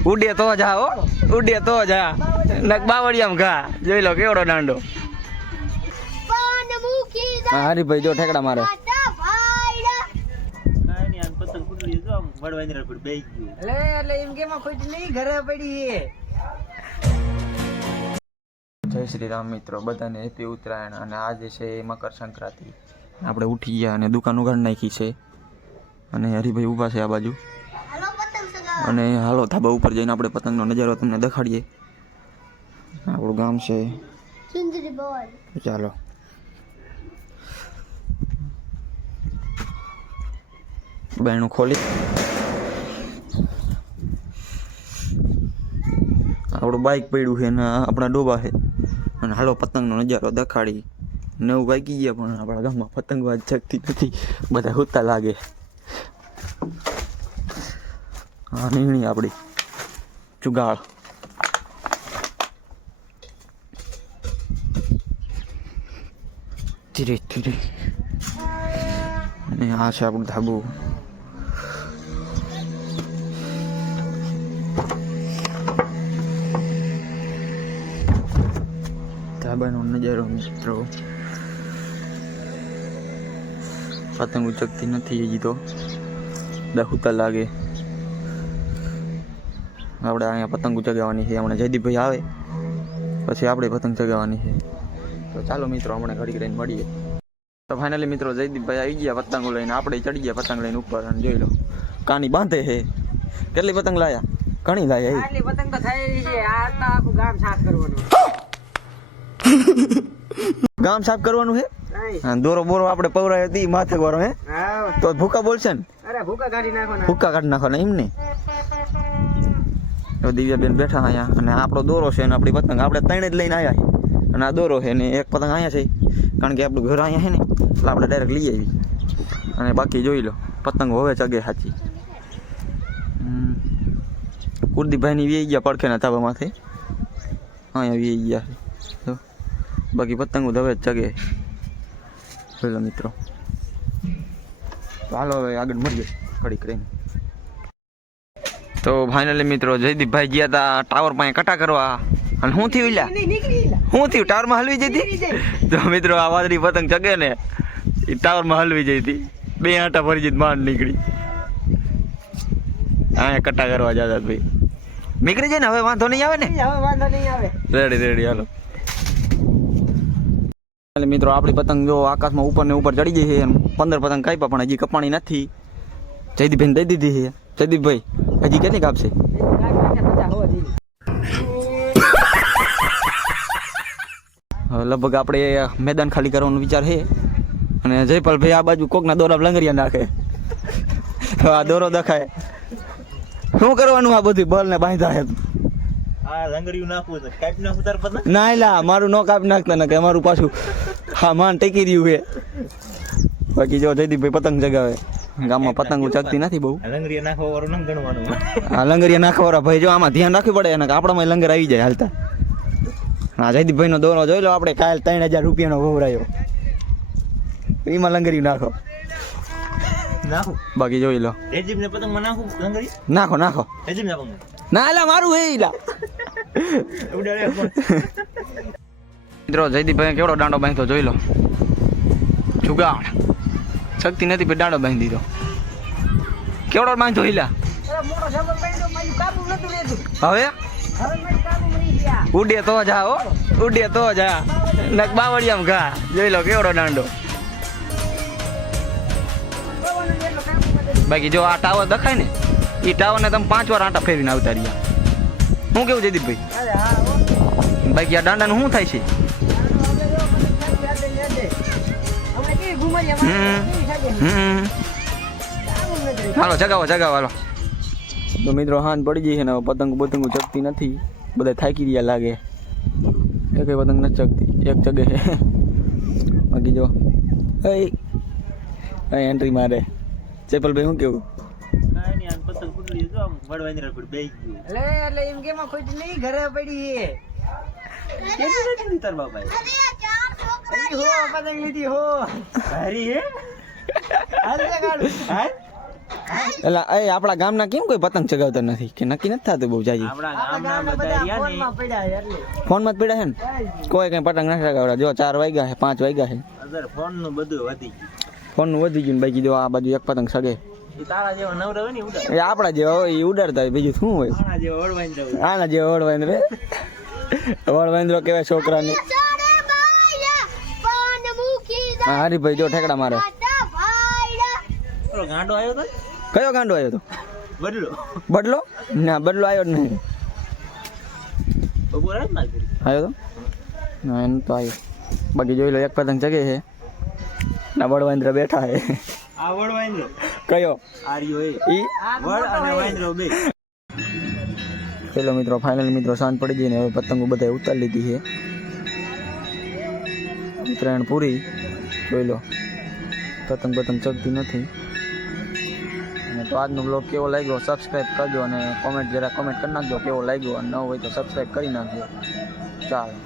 ઉડે તો જા હો, ઉડે તો જા નક બાવળિયામ ઘા જોઈ લો કેવડો દાંડો. હા હરીભાઈ જો ઠેકડા મારે. જય શ્રી રામ મિત્રો, બધાને હેપી ઉત્તરાયણ. અને આજે છે મકર સંક્રાંતિ. આપણે ઉઠી ગયા અને દુકાન ઉઘાડી નાખી છે અને હરીભાઈ ઊભા છે આ બાજુ. અને હાલો ધાબા ઉપર જઈને આપણે પતંગનો નજારો તમને દેખાડીએ. આપણું ગામ છે સુંદરી બોલ. ચાલો બાયણું ખોલી. આપણું બાઇક પડ્યું છે ને આપણા ડોબા છે. અને હાલો પતંગનો નજારો દેખાડી. 9 વાગી ગયા પણ આપણા ગામમાં પતંગબાજ જગતી નથી, બધા હુતા લાગે. હા નીકળી આપણી ચુગાળ. ધીરે ધીરે. અને આ છે આપણું ધાબુ. ધાબાનો નજારો મિત્રો. પતંગ ઉચકતી નથી હજી તો, દાખુતા લાગે. આપણે અહીંયા પતંગ ચગાવવાની છે. હમણાં જયદીપભાઈ આવે પછી આપણે પતંગ ચગાવવાની છે. તો ચાલો મિત્રો હમણાં ઘડીક રહીને મળીએ. તો ફાઇનલી મિત્રો જયદીપભાઈ આવી ગયા પતંગો લઈને. આપણે ચડી ગયા પતંગ લઈને ઉપર. અને જોઈ લો કાની બાંધે છે. કેટલી પતંગ લાયા? ઘણી લાયા. એટલી પતંગ તો થઈ છે. આ તો આખું ગામ સાફ કરવાનું. ગામ સાફ કરવાનું છે. દોરો બોરો આપણે પવરાય હતી માથે વાળો હે તો ભૂકા બોલશે ને. અરે ભૂકા કાઢી નાખો ને, ભૂકા કાઢી નાખો ને એમને. દિવ્યાબેન બેઠા અહીંયા અને આપણો દોરો છે ને આપણી પતંગ આપણે ત્રણે જ લઈને આવ્યા છે. અને આ દોરો છે ને એક પતંગ અહીંયા છે કારણ કે આપણું ઘર અહીંયા છે ને એટલે આપણે ડાયરેક્ટ લઈ આવી. અને બાકી જોઈ લો પતંગ હવે ચગે સાચી. કુલદીપભાઈની વી ગયા પડખેના ધાબામાંથી અહીંયા વી ગયા છે. બાકી પતંગો હવે જ ચગે. જોઈ લો મિત્રો. હાલો હવે આગળ મળીએ ઘડીક રહીને. તો ફાઇનલી મિત્રો જયદીપભાઈ ગયા હતા ટાવર પાસે કટા કરવા. અને શું થયું લ્યા? શું થયું? ટાવરમાં હલવી જતી? તો મિત્રો આ વાદળી પતંગ ચગે ને એ ટાવરમાં હલવી જતી. 2 આંટા ભરી જતી માંડ નીકળી. અહીંયા કટા કરવા જતા ભાઈ. નીકળી જાય ને હવે વાંધો નહીં આવે ને? હવે વાંધો નહીં આવે. રેડી રેડી હાલો. મિત્રો આપણી પતંગ જો આકાશમાં ઉપર ને ઉપર ચડી ગઈ છે. 15 પતંગ કાપ્યા પણ હજી કપાણી નથી. જયદીપભાઈને દઈ દીધી છે. જયદીપભાઈ હજી કેટલી કાપશે? લગભગ આપણે મેદાન ખાલી કરવાનો વિચાર છે. અને જયપાલભાઈ આ બાજુ કોકના દોરા લંગરિયા નાખે. આ દોરો દેખાય. શું કરવાનું આ બધું બળ ને બાંધા છે? ના લા મારું નો કાપી નાખતા ને કે અમારું પાછું હા માન ટેકી રહ્યું છે. બાકી જો જયદીપભાઈ પતંગ જગાવે. ગામમાં પતંગો ચગતી નથી બહુ. લંગરિયા નાખવા વાળું ન ગણવાનું. હા લંગરિયા નાખવા વાળા ભાઈ જો આમાં ધ્યાન રાખવું પડે ને આપણામાં લંગર આવી જાય હાલતા. હા જયદીપભાઈ નો દોરો જોઈ લો આપણે કાલ 3000 રૂપિયાનો વવરાયો. એમાં લંગરી નાખો. બાકી જોઈ લો જયદીપને પતંગમાં નાખો લંગરી. નાખો નાખો જયદીપને પતંગ. ના એલા મારું હે ઈલા. મિત્રો જયદીપભાઈ કેવડો દાંડો બાંધ્યો જોઈ લો. જુગાડ શક્તિ નથી પણ દાંડો બાંધી દીધો. કેવડો બાંધ્યો ઈલા. હવે ઉડે તો જા હો, ઉડે તો જા નક બાવળિયામ ઘા જોઈ લો કેવડો દાંડો. બાકી જો આ ટાવર દેખાય ને એ ટાવર ને તમે 5 વાર આંટા ફેરીને આવતા રહ્યા. શું કેવું જયદીપભાઈ? બાકી આ દાંડાનું શું થાય છે? હાલો જગાવો જગાવો હાલો. તો મિત્રો હાન પડી ગઈ છે ને પતંગ પતંગો ચગતી નથી. બધા થાકી રહ્યા લાગે. એક પતંગ નથી ચગતી, એક ચગે છે. બાકી જો એન્ટ્રી મારે. ચેપલભાઈ શું કેવું? ઘરે પડી પતંગ લીધી હો. એટલે એ આપણા ગામના કેમ કોઈ પતંગ ચગાવતા નથી કે નક્કી નથી થતું બહુ જાજી ફોનમાં જ પડ્યા છે ને કોઈ કઈ પતંગ નથી ચગાવડા જો 4 વાગ્યા છે 5 વાગ્યા છે ફોનનું વધી ગયું બાકી જો આ બાજુ એક પતંગ સગે એ આપણા જેવા હોય એ ઉડાડતા હોય બીજું શું હોય આના જેવા વળવાંદરો કેવાય છોકરાને હરીભાઈ જો ઠેકડા મારે કયો ગાંડો આવ્યો તો બદલો ના બદલો આવ્યો જ નહીં આવ્યો તો ના એમ તો આવ્યો બાકી જોઈ લો એક પતંગ જગે છે ના વડવાંદરા બેઠા છે કયો ચલો મિત્રો ફાઇનલ મિત્રો સાંજ પડી ગઈ ને હવે પતંગો બધા ઉતારી લીધી છે ઉત્તરાયણ પૂરી જોઈ લો પતંગ ચગતી નથી અને તો આજનો બ્લોગ કેવો લાગ્યો સબસ્ક્રાઈબ કરજો અને કોમેન્ટ કરી નાખજો કેવો લાગ્યો અને ન હોય તો સબસ્ક્રાઈબ કરી નાખજો ચાલો